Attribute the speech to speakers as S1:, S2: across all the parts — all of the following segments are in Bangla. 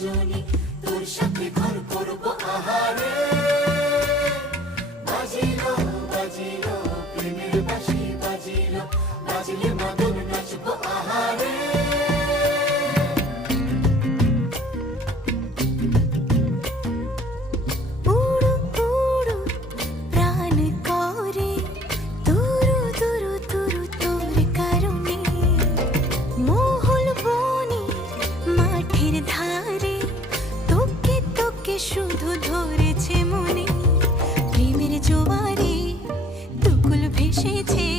S1: রজনী তোর সাথে ঘর করব আহারে। বাজিল বাজিল, প্রেমের বাসি বাজিল, বাজিলে মদন নাচব আহারে।
S2: দুকুল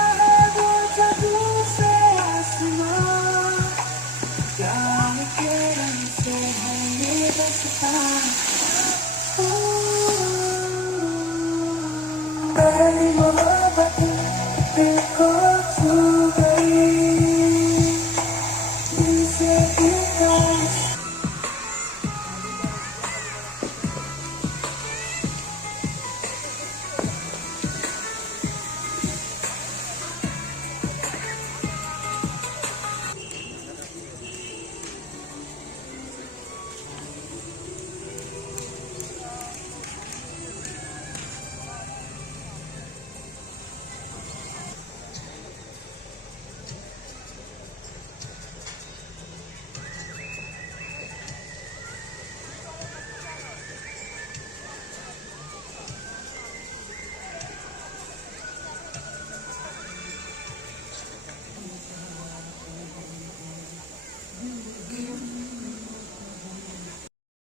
S3: でした